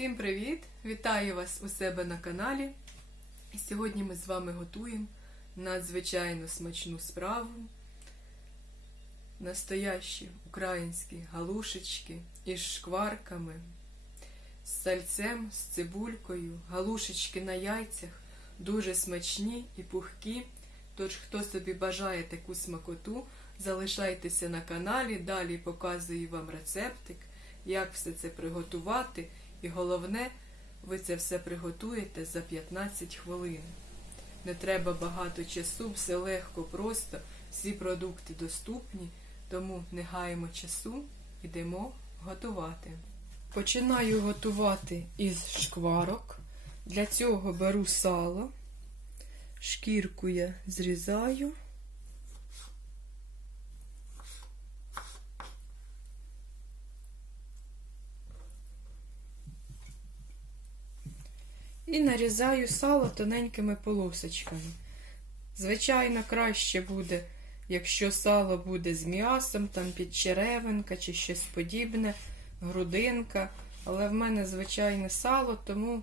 Всім привіт! Вітаю вас у себе на каналі. Сьогодні ми з вами готуємо надзвичайно смачну справу. Настоящі українські галушечки із шкварками, з сальцем, з цибулькою, галушечки на яйцях дуже смачні і пухкі. Тож, хто собі бажає таку смакоту, залишайтеся на каналі, далі показую вам рецептик, як все це приготувати. І головне, ви це все приготуєте за 15 хвилин. Не треба багато часу, все легко, просто, всі продукти доступні, тому не гаємо часу, йдемо готувати. Починаю готувати із шкварок. Для цього беру сало, шкірку я зрізаю. І нарізаю сало тоненькими полосочками. Звичайно, краще буде, якщо сало буде з м'ясом, там підчеревинка чи щось подібне, грудинка. Але в мене звичайне сало, тому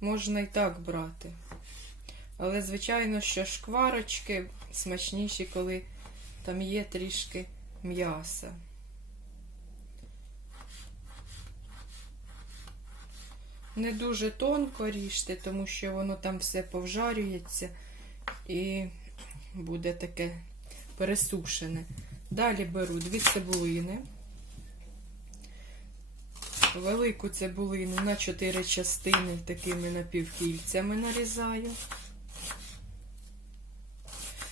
можна і так брати. Але, звичайно, що шкварочки смачніші, коли там є трішки м'яса. Не дуже тонко ріжте, тому що воно там все повжарюється і буде таке пересушене. Далі беру дві цибулини. Велику цибулину на 4 частини такими напівкільцями нарізаю.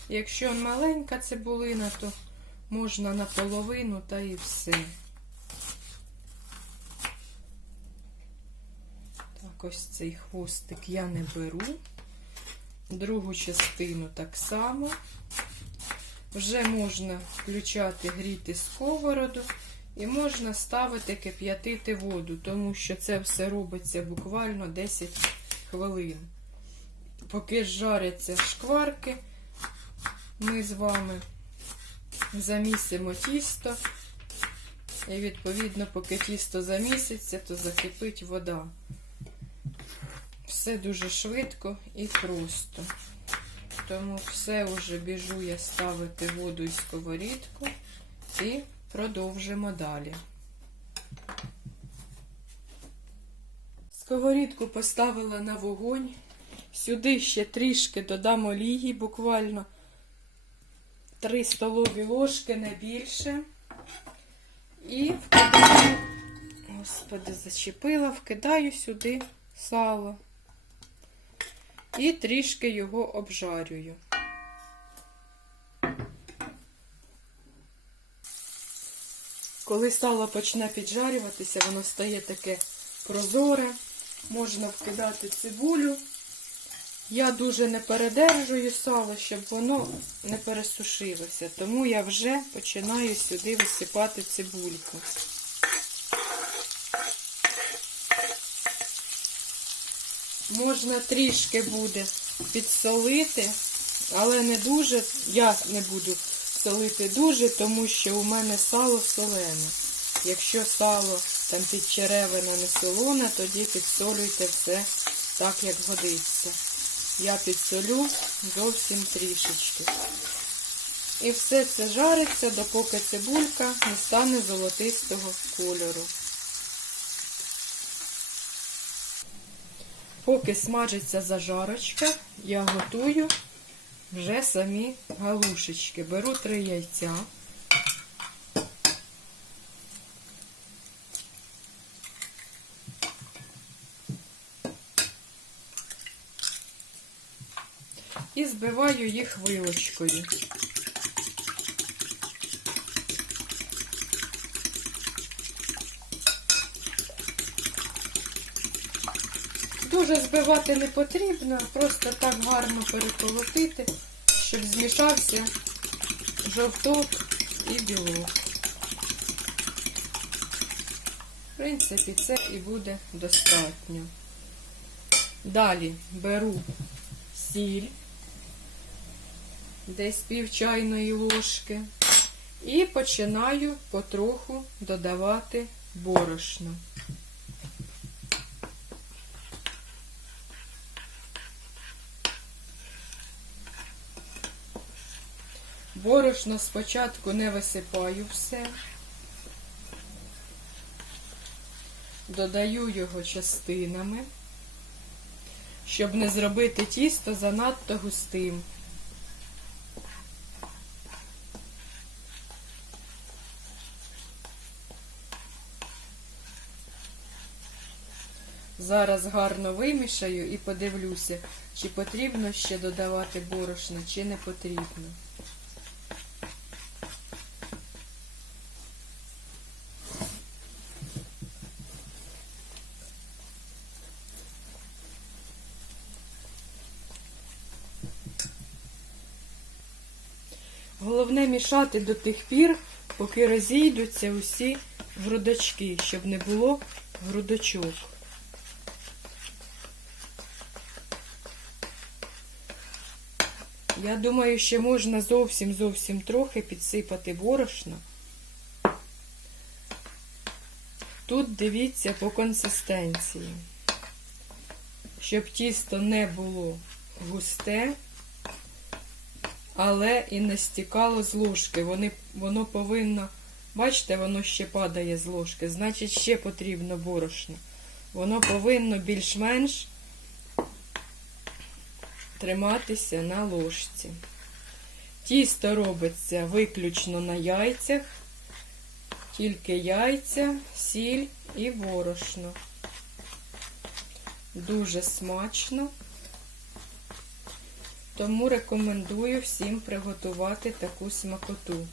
Якщо маленька цибулина, то можна наполовину та і все. Так, ось цей хвостик я не беру. Другу частину так само. Вже можна включати гріти сковороду і можна ставити кип'ятити воду, тому що це все робиться буквально 10 хвилин. Поки жаряться шкварки, ми з вами замісимо тісто. І, відповідно, поки тісто заміситься, то закипить вода. Все дуже швидко і просто. Тому все вже біжу я ставити воду і сковорідку і продовжимо далі. Сковорідку поставила на вогонь. Сюди ще трішки додам олії, буквально 3 столові ложки, не більше. І вкидаю, господи, зачепила, вкидаю сюди сало. І трішки його обжарюю. Коли сало почне піджарюватися, воно стає таке прозоре, можна вкидати цибулю. Я дуже не передержую сало, щоб воно не пересушилося, тому я вже починаю сюди висипати цибульку. Можна трішки буде підсолити, але не дуже, я не буду солити дуже, тому що у мене сало солене. Якщо сало там підчеревина не солоне, тоді підсолюйте все так, як годиться. Я підсолю зовсім трішечки. І все це жариться, допоки цибулька не стане золотистого кольору. Поки смажиться зажарочка, я готую вже самі галушечки. Беру три яйця. І збиваю їх вилочкою. Дуже збивати не потрібно, просто так гарно переколотити, щоб змішався жовток і білок. В принципі, це і буде достатньо. Далі беру сіль, десь пів чайної ложки, і починаю потроху додавати борошно. Борошно спочатку не висипаю все. Додаю його частинами, щоб не зробити тісто занадто густим. Зараз гарно вимішаю і подивлюся, чи потрібно ще додавати борошно, чи не потрібно. Головне мішати до тих пір, поки розійдуться усі грудочки, щоб не було грудочок. Я думаю, що можна зовсім зовсім трохи підсипати борошна. Тут дивіться по консистенції, щоб тісто не було густе, але і не стікало з ложки. Вони, воно повинно, бачите, воно ще падає з ложки, значить ще потрібно борошно. Воно повинно більш-менш триматися на ложці. Тісто робиться виключно на яйцях, тільки яйця, сіль і борошно. Дуже смачно, тому рекомендую всім приготувати таку смакоту.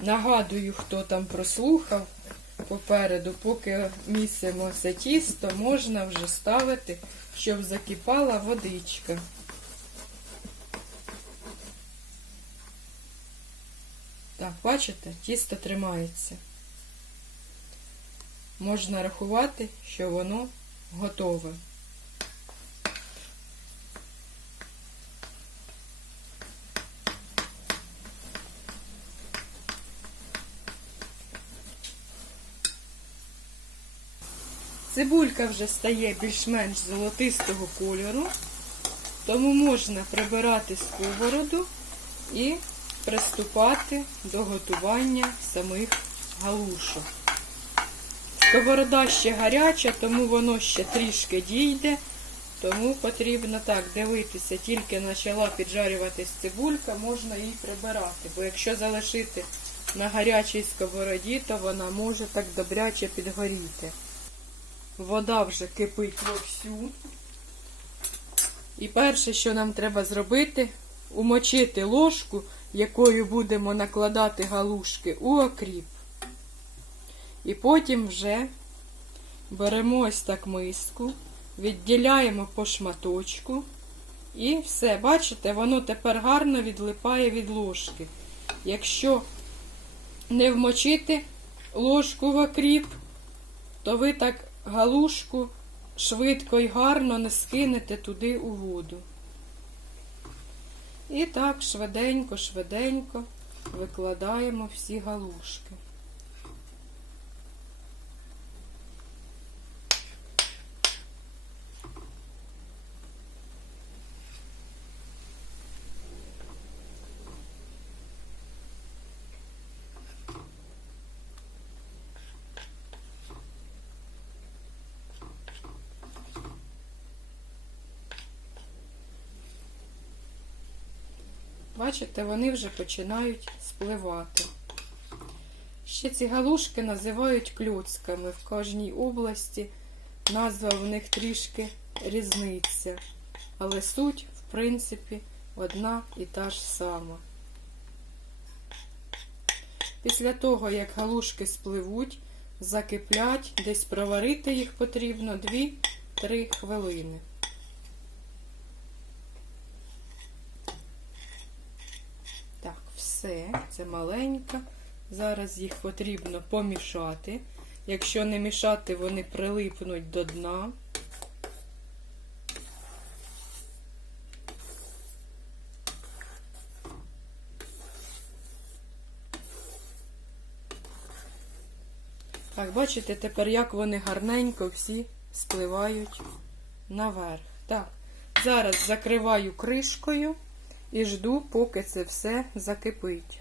Нагадую, хто там прослухав попереду, поки місимо це тісто, можна вже ставити, щоб закипала водичка. Так, бачите, тісто тримається. Можна рахувати, що воно готове. Цибулька вже стає більш-менш золотистого кольору, тому можна прибирати сковороду і приступати до готування самих галушок. Сковорода ще гаряча, тому воно ще трішки дійде, тому потрібно так дивитися, тільки почала піджарюватись цибулька, можна її прибирати, бо якщо залишити на гарячій сковороді, то вона може так добряче підгоріти. Вода вже кипить вовсю. І перше, що нам треба зробити, умочити ложку, якою будемо накладати галушки у окріп. І потім вже беремо ось так миску, відділяємо по шматочку. І все, бачите, воно тепер гарно відлипає від ложки. Якщо не вмочити ложку в окріп, то ви так галушку швидко і гарно не скинете туди у воду. І так швиденько, швиденько викладаємо всі галушки. Бачите, вони вже починають спливати. Ще ці галушки називають кльоцками. В кожній області назва в них трішки різниця. Але суть, в принципі, одна і та ж сама. Після того, як галушки спливуть, закиплять, десь проварити їх потрібно 2-3 хвилини. Так, все, це маленька. Зараз їх потрібно помішати. Якщо не мішати, вони прилипнуть до дна. Так, бачите, тепер як вони гарненько всі спливають наверх. Так, зараз закриваю кришкою і жду, поки це все закипить.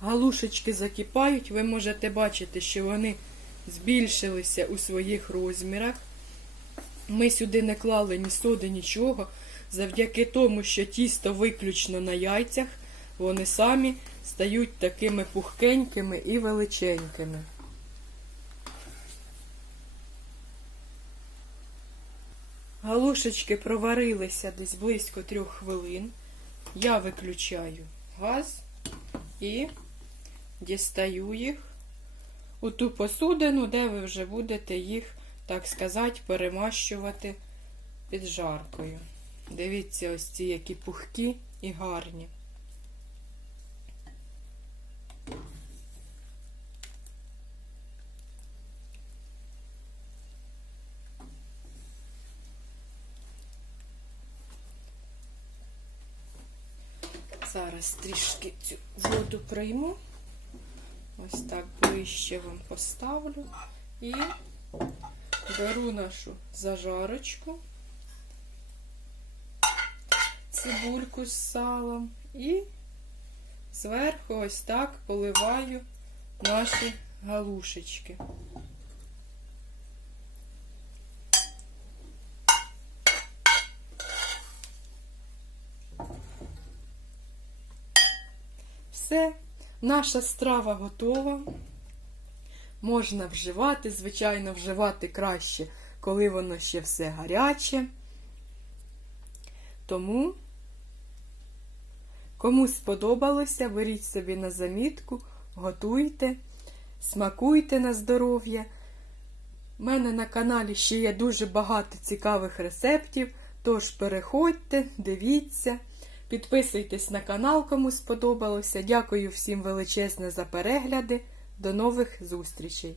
Галушечки закипають, ви можете бачити, що вони збільшилися у своїх розмірах. Ми сюди не клали ні соди, нічого. Завдяки тому, що тісто виключно на яйцях, вони самі стають такими пухкенькими і величенькими. Галушечки проварилися десь близько трьох хвилин. Я виключаю газ і дістаю їх у ту посудину, де ви вже будете їх, так сказати, перемащувати під жаркою. Дивіться, ось ці які пухкі і гарні. Зараз трішки цю воду прийму. Ось так ближче вам поставлю. І беру нашу зажарочку, цибульку з салом і зверху ось так поливаю наші галушечки. Все, наша страва готова. Можна вживати, звичайно, вживати краще, коли воно ще все гаряче. Тому, кому сподобалося, беріть собі на замітку, готуйте, смакуйте на здоров'я. У мене на каналі ще є дуже багато цікавих рецептів, тож переходьте, дивіться. Підписуйтесь на канал, кому сподобалося. Дякую всім величезне за перегляди. До нових зустрічей!